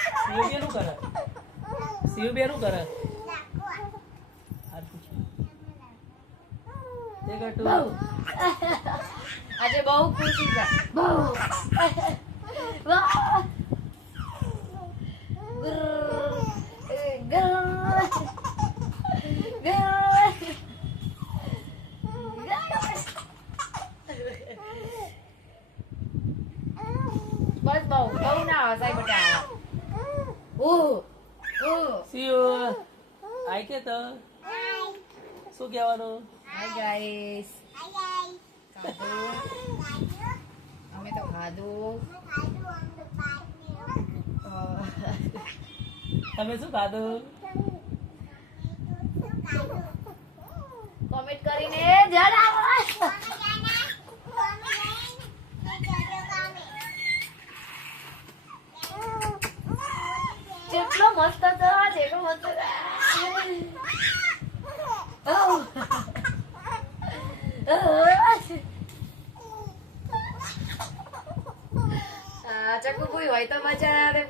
શિવ બેનું કરે શિવ બેનું કરે આજે બહુ ખુશી છે બહુ બસ બહુ બહુ ના હસાય બટા શિવ આઈ કે તો શું કહેવાનું હાય ગાઈસ અમે તો ખાધું તમે શું ખાધું કોમેન્ટ કરીને જણાવો કેટલો મસ્ત હતો કેટલો મસ્ત ચકુ કોઈ હોય તો મજા આવે